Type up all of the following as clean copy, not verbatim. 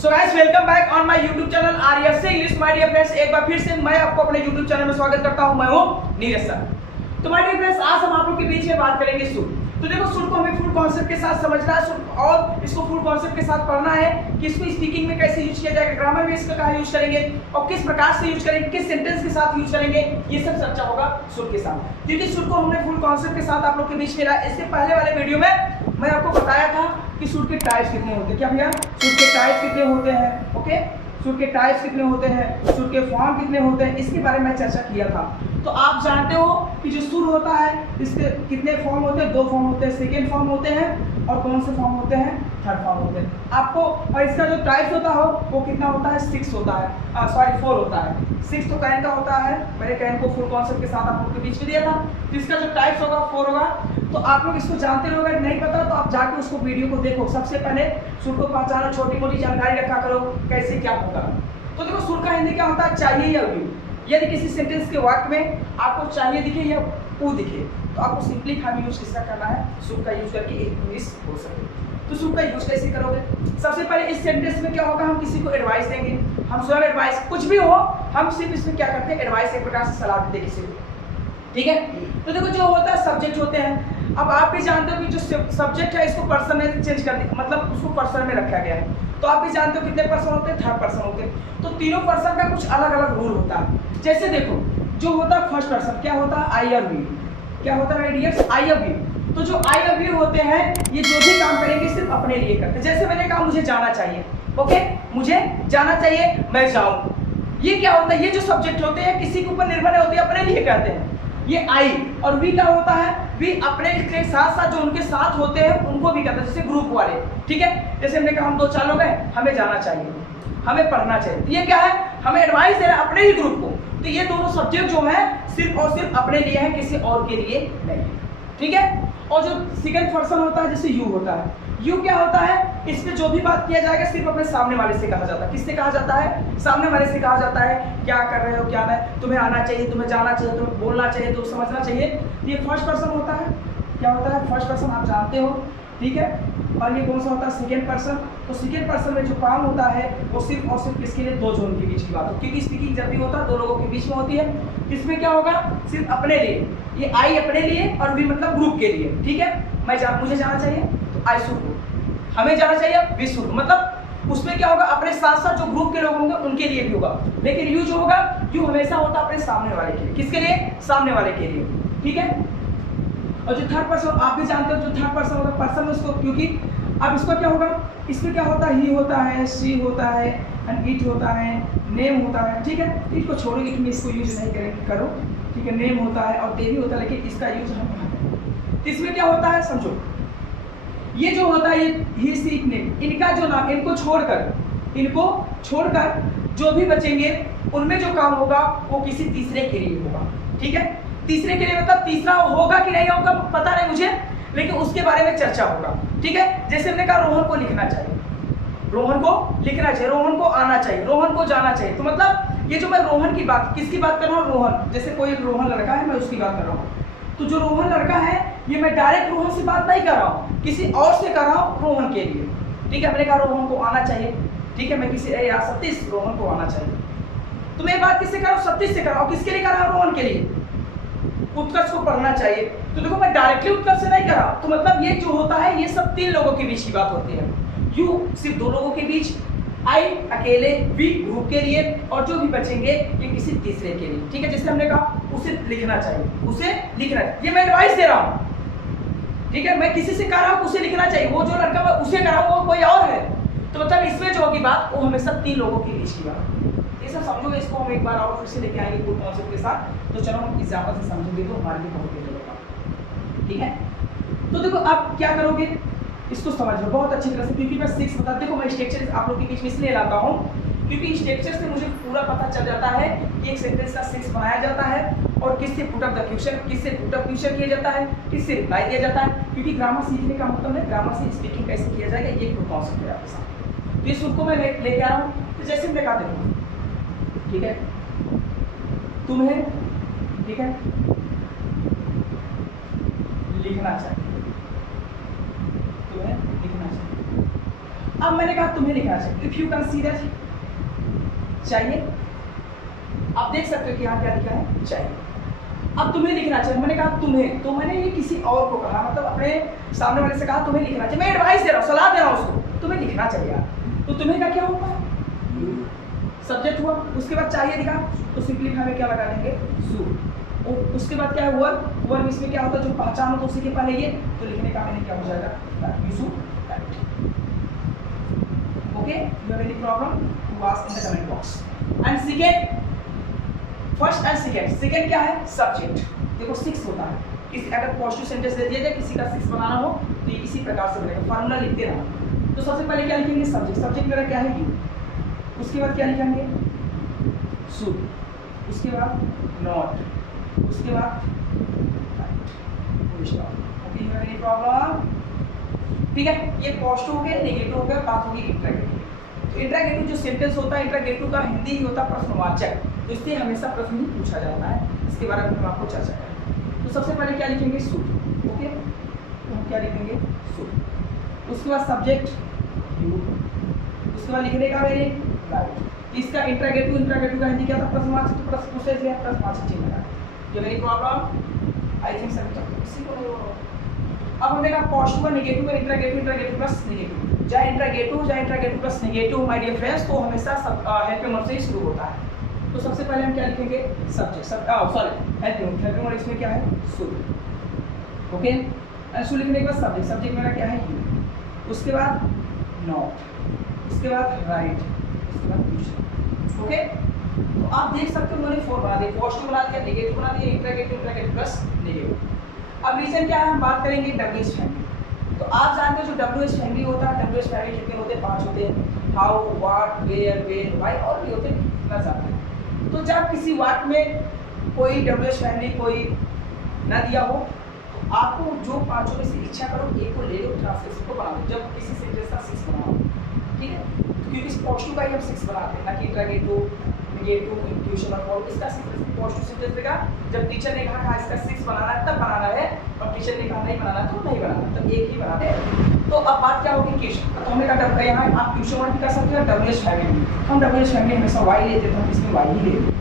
So guys welcome back on my YouTube channel RF से English. My dear friends, एक बार फिर से मैं आपको अपने यूट्यूब चैनल में स्वागत करता हूं। मैं हूं नीरज सर। तो माय डियर फ्रेंड्स, आज हम आप लोग के बीच में बात करेंगे सुर। तो देखो, सुर को हमें फुल कॉन्सेप्ट के साथ समझना है और इसको फुल कॉन्सेप्ट के साथ पढ़ना है कि इसको स्पीकिंग में कैसे यूज किया जाएगा, ग्रामर में इसका कहाँ यूज करेंगे और किस प्रकार से यूज करेंगे, किस सेंटेंस के साथ यूज करेंगे, ये सब चर्चा होगा सुर के साथ। क्योंकि सुर को हमने फुल कॉन्सेप्ट के साथ आप लोग के बीच में रहा। इससे पहले वाले वीडियो में मैं आपको बताया था कि सुर के टाइप्स कितने होते हैं। क्या भैया, सुर के टाइप्स कितने होते हैं? ओके, सुर के टाइप्स कितने होते हैं, सुर के फॉर्म कितने होते हैं, इसके बारे में चर्चा किया था। तो आप जानते हो कि जो सुर होता है इसके कितने फॉर्म होते हैं? दो फॉर्म होते हैं, सेकेंड फॉर्म होते हैं और कौन से फॉर्म होते हैं? थर्ड फॉर्म होते हैं आपको। और इसका जो टाइप्स होता हो वो कितना होता है? 6 होता है, 4 होता है। 6 तो कैन का होता है, मैंने कैन को फुल कॉन्सेप्ट के साथ आप लोग के बीच में दिया था। जिसका जो टाइप्स होगा 4 होगा। तो आप लोग इसको जानते रहोगे, नहीं पता तो आप जाके उसको वीडियो को देखो। सबसे पहले सुर को पहचानो, छोटी मोटी जानकारी रखा करो कैसे क्या होगा। तो देखो, सुर का हिंदी क्या होता है? चाहिए या व्यू। यदि किसी सेंटेंस के वाक्य में आपको चाहिए दिखे या ऊ दिखे तो आपको सिंपली हमें यूज किसका करना है? सुर का यूज करके इंग्लिश बोल सके। तो सुर का यूज कैसे करोगे? सबसे पहले इस सेंटेंस में क्या होगा, हम किसी को एडवाइस देंगे। हम स्वयं एडवाइस, कुछ भी हो, हम सिर्फ इसमें क्या करते हैं? एडवाइस एक प्रकार से सलाह देते हैं किसी को। ठीक है। तो देखो, जो होता है सब्जेक्ट होते हैं। अब आप भी जानते हो कि जो सब्जेक्ट है इसको पर्सन में चेंज कर दिया, मतलब उसको पर्सन में रखा गया है। तो आप भी जानते हो कितने पर्सन होते हैं? 3 पर्सन होते हैं। तो तीनों पर्सन का कुछ अलग अलग रूल होता है। जैसे देखो, जो होता है फर्स्ट पर्सन, क्या होता है? आई और वी। क्या होता है आइडियस? आई और वी। तो जो आई और वी होते हैं ये जो भी काम करेंगे सिर्फ अपने लिए करते हैं। जैसे मैंने कहा मुझे जाना चाहिए, ओके, मुझे जाना चाहिए, मैं जाऊं। ये क्या होता है? ये जो सब्जेक्ट होते हैं किसी के ऊपर निर्भर नहीं होते, अपने लिए कहते हैं। ये आई और वी क्या होता है? वी अपने के साथ साथ जो उनके साथ होते हैं उनको भी कहते हैं, जैसे ग्रुप वाले। ठीक है, जैसे हमने कहा हम 2-4 लोग हैं, हमें जाना चाहिए, हमें पढ़ना चाहिए। ये क्या है? हमें एडवाइस दे रहे हैं अपने ही ग्रुप को। तो ये दोनों सब्जेक्ट जो है सिर्फ और सिर्फ अपने लिए है, किसी और के लिए नहीं। ठीक है। और जो सेकंड पर्सन होता है जैसे यू होता है, यू क्या होता है? इस पे जो भी बात किया जाएगा सिर्फ अपने सामने वाले से कहा जाता है। किससे कहा जाता है? सामने वाले से कहा जाता है। क्या कर रहे हो, क्या नहीं, तुम्हें आना चाहिए, तुम्हें जाना चाहिए, तुम्हें बोलना चाहिए, तो समझना चाहिए। ये फर्स्ट पर्सन होता है। क्या होता है? फर्स्ट पर्सन, आप जानते हो। ठीक है। और ये कौन सा होता है? Second person. तो सेकेंड पर्सन में जो काम होता है वो सिर्फ और सिर्फ किसके लिए? दो जोन के बीच की बात हो, क्योंकि स्पीकिंग जब भी होता है 2 लोगों के बीच में होती है। इसमें क्या होगा? सिर्फ अपने लिए। ये आई अपने लिए और वी मतलब ग्रुप के लिए। ठीक है। मुझे जाना चाहिए तो आई शुड गो, हमें जाना चाहिए वी शुड, मतलब उसमें क्या होगा? अपने साथ साथ जो ग्रुप के लोग होंगे उनके लिए भी होगा। लेकिन यू जो होगा, यू हमेशा होता है अपने सामने वाले के लिए। किसके लिए? सामने वाले के लिए। ठीक है। और जो थर्ड पर्सन, आप भी जानते हो, जो थर्ड पर्सन होगा पर्सन में उसको, क्योंकि अब इसको क्या होगा? इसमें क्या होता है? ही होता है, शी होता है, एंड इट होता है, नेम होता है। ठीक है। इट को छोड़ो, इट में इसको यूज नहीं करेंगे, करो। ठीक है। नेम होता है और दे भी होता है, लेकिन इसका यूज हम कहाँ करें? इसमें क्या होता है समझो, ये जो होता है ये ही सी इट नेम, इनका जो नाम, इनको छोड़कर जो भी बचेंगे उनमें जो काम होगा वो किसी तीसरे के लिए होगा। ठीक है। तीसरे के लिए मतलब तीसरा होगा कि नहीं होगा पता नहीं मुझे, लेकिन उसके बारे में चर्चा होगा। ठीक है। जैसे हमने कहा रोहन को लिखना चाहिए, रोहन को लिखना चाहिए, रोहन को आना चाहिए, रोहन को जाना चाहिए। तो मतलब ये जो मैं रोहन की बात, किसकी बात कर रहा हूँ? रोहन। जैसे कोई रोहन लड़का है, मैं उसकी बात कर रहा हूँ। तो जो रोहन लड़का है ये मैं डायरेक्ट रोहन से बात नहीं कर रहा हूँ, किसी और से कर रहा हूँ रोहन के लिए। ठीक है। मैंने कहा रोहन को आना चाहिए। ठीक है। मैं किसी यार सतीश, रोहन को आना चाहिए। तो मैं बात किससे कर रहा हूँ? सतीश से कर रहा हूँ। किसके लिए कर रहा हूँ? रोहन के लिए। उत्कर्ष को पढ़ना चाहिए। तो देखो, मैं डायरेक्टली उत्कर्ष से नहीं कर रहा। तो मतलब ये जो होता है ये सब 3 लोगों के बीच की बात होती है। यू सिर्फ 2 लोगों के बीच, आई अकेले, वी ग्रुप के लिए, और जो भी बचेंगे ये किसी तीसरे के लिए। ठीक है। जैसे हमने कहा उसे लिखना चाहिए, उसे लिखना चाहिए, ये मैं एडवाइस दे रहा हूँ। ठीक है। मैं किसी से कह रहा हूँ उसे लिखना चाहिए, वो जो लड़का मैं उसे कह रहा हूँ वो कोई और है। तो मतलब इसमें जो होगी बात वो हमेशा 3 लोगों के बीच की बात। ये सब समझोगे, इसको हम एक बार और फिर से लेके आएंगे फुल कॉन्सेप्ट के साथ। तो चलो हम एग्जाम्पल से समझेंगे तो हमारे लिए बहुत ही चलेगा। ठीक है। तो देखो, आप क्या करोगे? इसको समझ लो बहुत अच्छी तरह से, क्योंकि मैं 6 बता, देखो मैं स्ट्रक्चर आप लोग के बीच में इसलिए लाता हूँ क्योंकि स्ट्रक्चर से मुझे पूरा पता चल जाता है कि एक सेंटेंस का 6 बनाया जाता है और किससे पुट अप द क्वेश्चन, किससे पुट अप क्वेश्चन किया जाता है, किससे रिप्लाई दिया जाता है। क्योंकि ग्रामर सीखने का मतलब है ग्रामर से स्पीकिंग कैसे किया जाएगा, ये फुल कॉन्सेप्ट है आपके साथ। तो इस को मैं लेके आ रहा हूँ। तो जैसे मैं कहा देखो, ठीक है, तुम्हें, ठीक है, लिखना चाहिए, तुम्हें लिखना चाहिए। अब मैंने कहा तुम्हें लिखना चाहिए, इफ यू कंसीडर, चाहिए। आप देख सकते हो कि यहाँ क्या लिखा है, चाहिए। अब तुम्हें लिखना चाहिए, मैंने कहा तुम्हें, तो मैंने ये किसी और को कहा, मतलब अपने सामने वाले से कहा तुम्हें लिखना चाहिए, मैं एडवाइस दे रहा हूँ, सलाह दे रहा हूँ उसको, तुम्हें लिखना चाहिए यार। तो तुम्हें का क्या होगा, सब्जेक्ट हुआ, उसके बाद चाहिए लिखा, तो सिंपलीफाई में क्या लगा देंगे, सु। और उसके बाद क्या है, वर्ब, वर्ब इसमें क्या होता है, जो पहचान हो तो उसी के पहले ये, तो लिखने का मैंने क्या हो जाएगा, you should write. Okay, you have any problem to ask in the comment box. And second, first and second, second क्या है, सब्जेक्ट। देखो 6 होता है, किसी अगर पॉजिटिव सेंटेंस दे दिया जाए, किसी का 6 बनाना हो तो ये इसी प्रकार से बनेगा, फार्मूला लिखते रहना। तो सबसे पहले क्या लिखेंगे, सब्जेक्ट, सब्जेक्ट मेरा क्या है, यू। उसके बाद क्या लिखेंगे, शुड, उसके बाद नॉट, उसके बाद okay, you have any problem, ठीक है। ये पॉजिटिव हो गया, नेगेटिव हो गया, बात होगी इंट्रागेटिव। तो इंट्रागेटिव जो सेंटेंस होता है, इंट्रागेटिव का हिंदी ही होता है प्रश्नवाचक, तो इससे हमेशा प्रश्न ही पूछा जाता है, इसके बारे में हम आपको चर्चा करेंगे। तो सबसे पहले क्या लिखेंगे, शुड, ओके, तो हम क्या लिखेंगे, शुड। उसके बाद सब्जेक्ट यू, उसके बाद लिखने का मेरे राइट। इसका इंट्रागेटिव, इंट्रागेटिव का हिंदी क्या था, प्रश्नवाचक, तो प्रश्न पूछे इसलिए प्रश्नवाचक चिन्ह लगा। जो मेरी प्रॉब्लम आई थिंक सभी तक इसी को। अब हमने कहा पॉजिटिव और नेगेटिव और इंट्रागेटिव, इंट्रागेटिव प्लस नेगेटिव, चाहे interrogative plus negative my dear friends, तो हमेशा सब हेल्प वर्ब से ही शुरू होता है। तो सबसे पहले हम क्या लिखेंगे, सब्जेक्ट, सॉरी हेल्पिंग वर्ब, इसमें क्या है, शुड, ओके। शुड लिखने के बाद सब्जेक्ट, सब्जेक्ट मेरा क्या है, यू, उसके बाद नॉट, उसके बाद राइट, उसके बाद फ्यूचर, ओके। तो आप देख सकते हो मैंने 4 बना दिए, पॉजिटिव बना दिया, नेगेटिव बना दिया, इंट्रागेटिव प्लस नेगेटिव। अब रीजन क्या है, हम बात करेंगे डब्ल्यूएच फैमिली। तो आप जानते हो जो डब्ल्यूएच फैमिली होता है, डब्ल्यूएच फैमिली कितने होते हैं, 5 होते हैं, how, what, where, when, why, और भी होते हैं, कितना जानते हैं। तो जब किसी वाक्य में कोई डब्ल्यूएच फैमिली कोई ना दिया हो, तो आपको जो 5 में से इच्छा करो, एक को ले लो, ट्रांसलेशन को बना दो, जब किसी सेंटेंस का 6 बनाओ, ठीक है। तो क्योंकि पॉजिटिव का ही हम 6 बनाते हैं, ना कि इंट्रागेटिव, नेगेटिव, इंट्यूशन और फॉर, इसका पॉजिटिव सेंटेंस देगा। जब टीचर ने कहा इसका 6 बनाना है तब बनाना है, और टीचर ने कहा नहीं बनाना तो नहीं बनाना, तो एक ही बनाते हैं। तो अब बात क्या होगी, क्वेश्चन। तो हमने कहा यहाँ आप क्वेश्चन वर्ड भी कर सकते हो, डब्ल्यूएच फैमिली, हम डब्ल्यूएच फैमिली हमेशा वाई लेते थे, हम इसमें वाई ही लेते।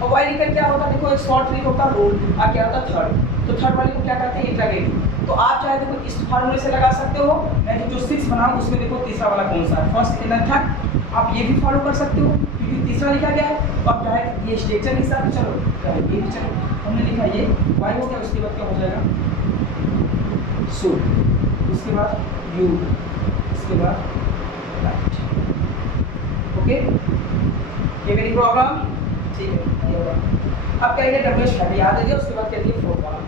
और वाई लिखकर क्या होता है, देखो एक शॉर्ट ट्रिक होता है, रोल, और क्या होता है, थर्ड। तो थर्ड वाले को क्या कहते हैं, इंट्रागेटिव। तो आप चाहे देखो इस फार्मूले से लगा सकते हो, नहीं तो जो 6 बनाओ उसमें देखो तीसरा वाला कौन सा है, फर्स्ट, सेकंड, थर्ड, आप ये भी फॉलो कर सकते हो, क्योंकि तीसरा लिखा गया है। तो आप चाहे ये स्ट्रक्चर के हिसाब से चलो, ये भी चलो, हमने लिखा ये वाई हो गया, उसके बाद क्या हो जाएगा, शुड, उसके बाद यू, उसके बाद राइट, ओके। ये मेरी प्रॉब्लम, ठीक है। अब कहेंगे डब्ल्यूएच फैमिली याद है, उसके बाद कह दिए 4 वाला।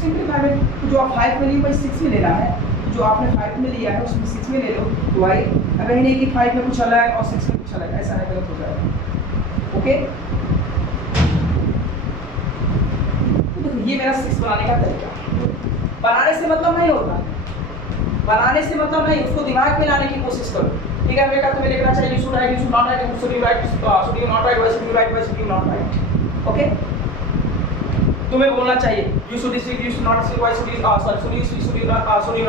सिंपलीफाई में तो जो आप 5 में लिए भाई 6 में लेना है, तो जो आपने 5 में लिया है उसमें 6 में ले लो, तो वाई। अब यही नहीं कि 5 में कुछ अलग और 6 में कुछ अलग, ऐसा नहीं, गलत हो जाएगा, ओके। तो ये मेरा 6 बनाने का तरीका। बनाने से मतलब नहीं होता, बनाने से मतलब नहीं, उसको दिमाग में लाने की कोशिश करो, ठीक है। मैं कहता तुम्हें लिखना चाहिए, you should right, you should not right, you should right, should you not right, why should you right, why should you not right, okay. तुम्हें बोलना चाहिए, you should speak, you should not speak, why should you sorry, should you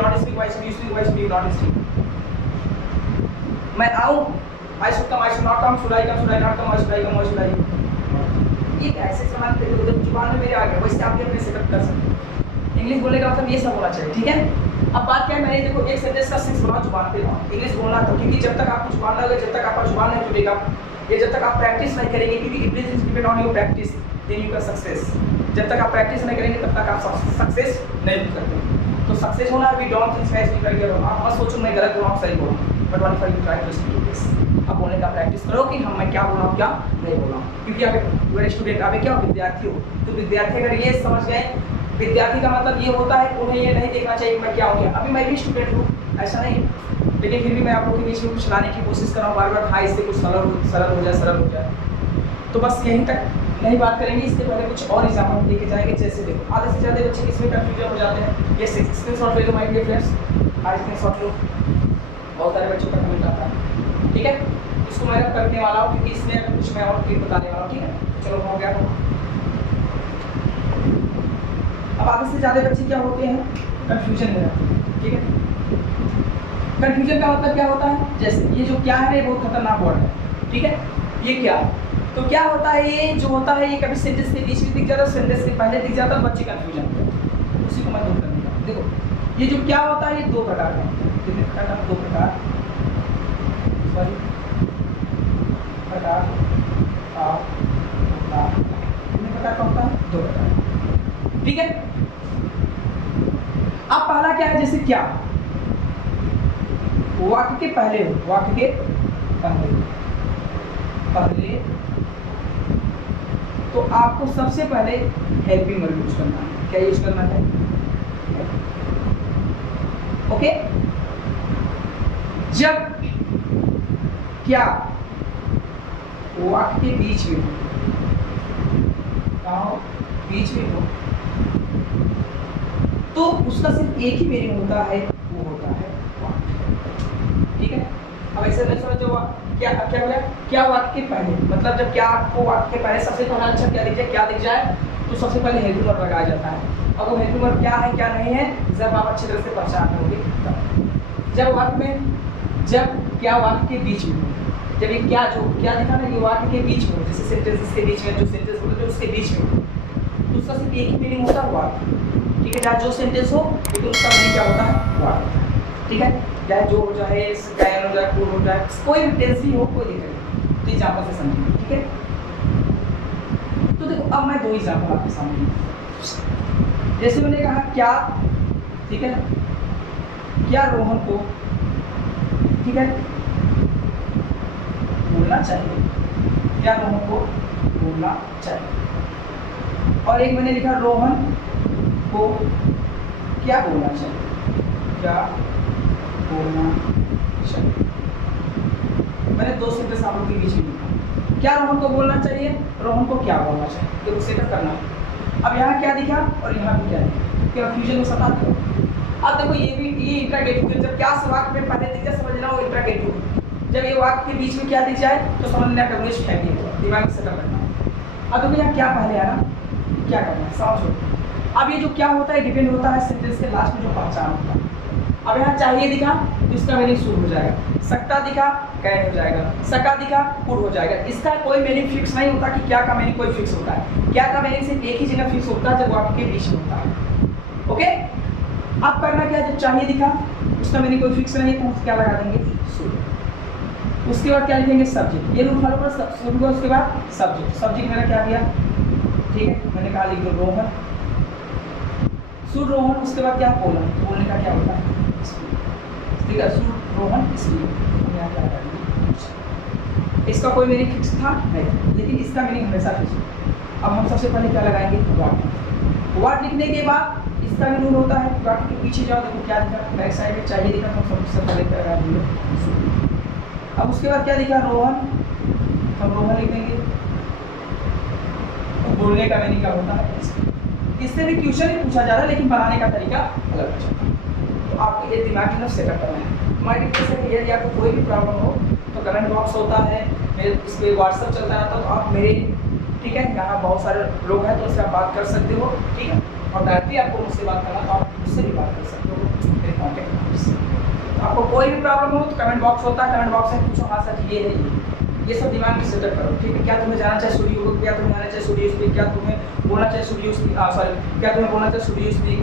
not speak, why should you speak, why should you not speak. मैं आऊं, I should come, I should not come, should I come, should I not come, why should I come, why should I. ये ऐसे समान पे उधर जुबान में मेरे आ गया, वैसे आप भी अपने सेटअप कर सकते हैं। इंग्लिश बोलने का मतलब ये सब होना चाहिए, ठीक है। अब बात क्या है, मैंने देखो एक सेंटेंस का 6 बनाओ, जुबान पे लाओ, इंग्लिश बोलना तो, क्योंकि जब तक आपको जुबान लगेगा, जब तक आपका जुबान नहीं जुड़ेगा, ये जब तक आप प्रैक्टिस नहीं करेंगे, क्योंकि English is depend on your practice, then you can success. जब तक आप प्रैक्टिस नहीं करेंगे तब तक आप सक्सेस नहीं हो सकते। तो सक्सेस होना we don't think fast we try, आप मत सोचो मैं गलत बोल रहा हूँ, सही बोल रहा हूँ, but what if you try to speak this, आप बोलने का प्रैक्टिस करो कि हम मैं क्या बोल रहा हूँ, क्या नहीं बोल रहा हूँ। क्योंकि अगर यू आर स्टूडेंट, आप क्या विद्यार्थी हो, तो विद्यार्थी अगर ये समझ गए, विद्यार्थी का मतलब ये होता है उन्हें ये नहीं देखना चाहिए मैं क्या हो गया, अभी मैं भी स्टूडेंट हूँ, ऐसा नहीं, लेकिन फिर भी मैं आप लोगों के बीच में कुछ लाने की कोशिश कर रहा हूँ, बार बार हाई से कुछ सरल हो जाए। तो बस यहीं तक नहीं बात करेंगे, इससे पहले कुछ और एग्जाम्पल लेके जाएंगे। जैसे देखो आधे से ज़्यादा बच्चे किसमें कंफ्यूजन हो जाते हैं, ये स्क्रीनशॉट ले लो माय डियर फ्रेंड्स, आज स्क्रीनशॉट लो, बहुत सारे बच्चों का कमेंट आता है, ठीक है। इसको मैं करने वाला हूँ क्योंकि इसमें अगर कुछ मैं और क्लिक बताने वाला हूँ, ठीक है। चलो हो गया। अब आधे से ज़्यादा बच्चे क्या होते हैं, कंफ्यूजन में रहते हैं, ठीक है। कंफ्यूजन का मतलब क्या होता है, जैसे ये जो क्या है बहुत खतरनाक वर्ड है, ठीक है, ये क्या है, तो क्या होता है, ये जो होता है ये कभी सेंटेंस के बीच में दिख जाता है, सेंटेंस के पहले दिख जाता है, बच्चे कंफ्यूजन होते हैं, उसी को मैं दूर करने का। देखो ये जो क्या होता है ये दो प्रकार का, कितने प्रकार का, दो प्रकार, सॉरी प्रकार कितने प्रकार का होता है, दो प्रकार, ठीक है। अब पहला क्या है, जैसे क्या वाक्य के पहले हो, वाक्य के पहले तो आपको सबसे पहले हेल्पिंग वर्ब यूज करना है। क्या यूज करना है, ओके। जब क्या वाक्य के बीच में हो, कहाँ बीच में हो, तो उसका सिर्फ एक ही मीनिंग होता है, वो होता है वाक्य, ठीक है। अब ऐसे नहीं समझो क्या क्या बोला, क्या वाक्य के पहले, मतलब जब क्या आपको वाक्य के पहले सबसे पहला अक्षर क्या दिख जाए, क्या दिख जाए, तो सबसे पहले हेल्पिंग वर्ब लगाया जाता है। अब वो हेल्पिंग वर्ब क्या है क्या नहीं है, जब आप अच्छी तरह से पहचान लोगे तब। जब वाक्य में, जब क्या वाक्य के बीच में, जब ये क्या जो क्या दिखा ना, ये वाक्य के बीच में, जैसे सेंटेंसेस के बीच में, जो सेंटेंस बोलते हैं उसके बीच में, तो उसका सिर्फ एक ही मीनिंग होता है वाक्य, ठीक है। चाहे जो सेंटेंस हो लेकिन उसका मीनिंग क्या होता है, वाक्य, ठीक है। चाहे जो हो, चाहे कैन हो, चाहे कुड हो, चाहे कोई भी टेंस भी हो, कोई दिक्कत नहीं, तो एग्जाम्पल से समझिए, ठीक है। तो देखो अब मैं दो एग्जाम्पल आपके सामने, जैसे मैंने कहा क्या, ठीक है, क्या रोहन को, ठीक है, बोलना चाहिए, क्या रोहन को बोलना चाहिए, और एक मैंने लिखा रोहन को क्या बोलना चाहिए, क्या बोलना चाहिए। मैंने दो सेंटेंस आप लोगों के बीच में लिखा, क्या रोहन को बोलना चाहिए, रोहन को क्या बोलना चाहिए, देखो सेटअप करना है। अब यहाँ क्या दिखा और यहाँ भी क्या दिखा, क्या कंफ्यूजन में सताते हो। अब देखो ये भी, ये इंट्रागेटिव, जब क्या से वाक्य में पहले दिख जाए समझना हो इंट्रागेटिव, जब ये वाक्य के बीच में क्या दिख जाए तो समझना करूँगा फैमिली होगा, दिमाग में सेटअप करना है। अब देखो यहाँ क्या पहले आया ना, क्या करना है समझो। अब ये जो क्या होता है डिपेंड होता है सेंटेंस के लास्ट में जो पहचान होता है। अब यहाँ चाहिए दिखा तो इसका मीनिंग शुरू हो जाएगा, सकता दिखा कैन हो जाएगा, सका दिखा कुड हो जाएगा। इसका कोई मीनिंग फिक्स नहीं होता कि क्या का मीनिंग कोई फिक्स होता है, क्या का मीनिंग सिर्फ एक ही जगह फिक्स होता है जब वाक्य के बीच में होता है, ओके। अब करना क्या, जब चाहिए दिखा उसका मीनिंग कोई फिक्स नहीं है तो हम क्या लगा देंगे, शुरू। उसके बाद क्या लिखेंगे, सब्जेक्ट, ये रूल फॉलो कर शुरू, उसके बाद सब्जेक्ट, सब्जेक्ट मैंने क्या किया, ठीक है, मैंने कहा लिख दो रोहन, सुर रोहन, उसके बाद क्या बोलना, बोलने का क्या होता है, ठीक है, सुर रोहन, इसलिए यहाँ क्या करेंगे, इसका कोई मीनिंग फिक्स था नहीं, लेकिन इसका मीनिंग हमेशा फिक्स है। अब हम सबसे पहले क्या लगाएंगे, वाट। वाट लिखने के बाद इसका भी रूल होता है, वाट के पीछे जाओ, देखो क्या दिखा, बैक साइड में चाहिए दिखा तो हम सबसे पहले क्या लगा देंगे। अब उसके बाद क्या दिखा, रोहन, हम रोहन लिखेंगे, बोलने का मीनिंग क्या होता है, इससे भी क्वेश्चन ही पूछा जा रहा है लेकिन बनाने का तरीका अलग है, तो आपको ये दिमाग में सेटअप करना है। हमारी जैसे यदि आपको कोई भी प्रॉब्लम हो तो कमेंट बॉक्स होता है, मेरे इस पर व्हाट्सअप चलता रहता है, तो आप मेरे, ठीक है, यहाँ बहुत सारे लोग हैं तो उससे आप बात कर सकते हो, ठीक है। और डायरेक्टली आपको मुझसे बात करना तो आप मुझसे भी बात कर सकते हो मेरे कॉन्टेक्ट नंबर से। तो आपको कोई भी प्रॉब्लम हो तो कमेंट बॉक्स होता है, कमेंट बॉक्स में पूछो, हाँ सर ये है ये सब दिमाग में सेटअप करो, ठीक है। क्या तुम्हें जाना चाहिए स्टूडियो को, क्या तुम्हें आना चाहिए स्टूडियो स्पीक, क्या तुम्हें बोलना चाहिए स्टूडियो स्पीक, सॉरी क्या तुम्हें बोलना चाहिए स्टूडियो स्पीक,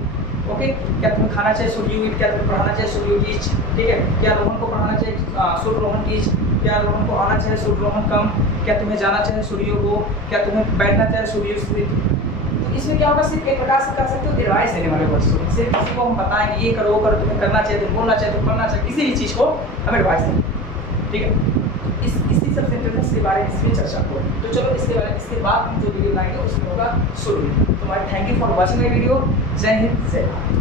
ओके। क्या तुम्हें खाना चाहिए स्टूडियो ईट, क्या तुम्हें पढ़ाना चाहिए स्टूडियो टीच, ठीक है। क्या रोहन को पढ़ाना चाहिए शुड रोहन टीच, क्या रोहन को आना चाहिए शुड रोहन कम, क्या तुम्हें जाना चाहिए स्टूडियो को, क्या तुम्हें बैठना चाहिए स्टूडियो स्पीक। तो इसमें क्या होगा, सिर्फ एक प्रकार से कर सकते हो एडवाइस देने वाले वर्ड्स, सिर्फ किसी को हम बताएंगे ये करो वो करो, तुम्हें करना चाहिए, तुम्हें बोलना चाहिए, तुम्हें पढ़ना चाहिए, किसी भी चीज़ को हम एडवाइस देंगे, ठीक है। इसी सब सेंटेंस के बारे में इसमें चर्चा करो। तो चलो इसके बाद हम जो वीडियो बनाएंगे उसमें होगा शुरू। तो thank you for watching my video. जय हिंद, जय भारत।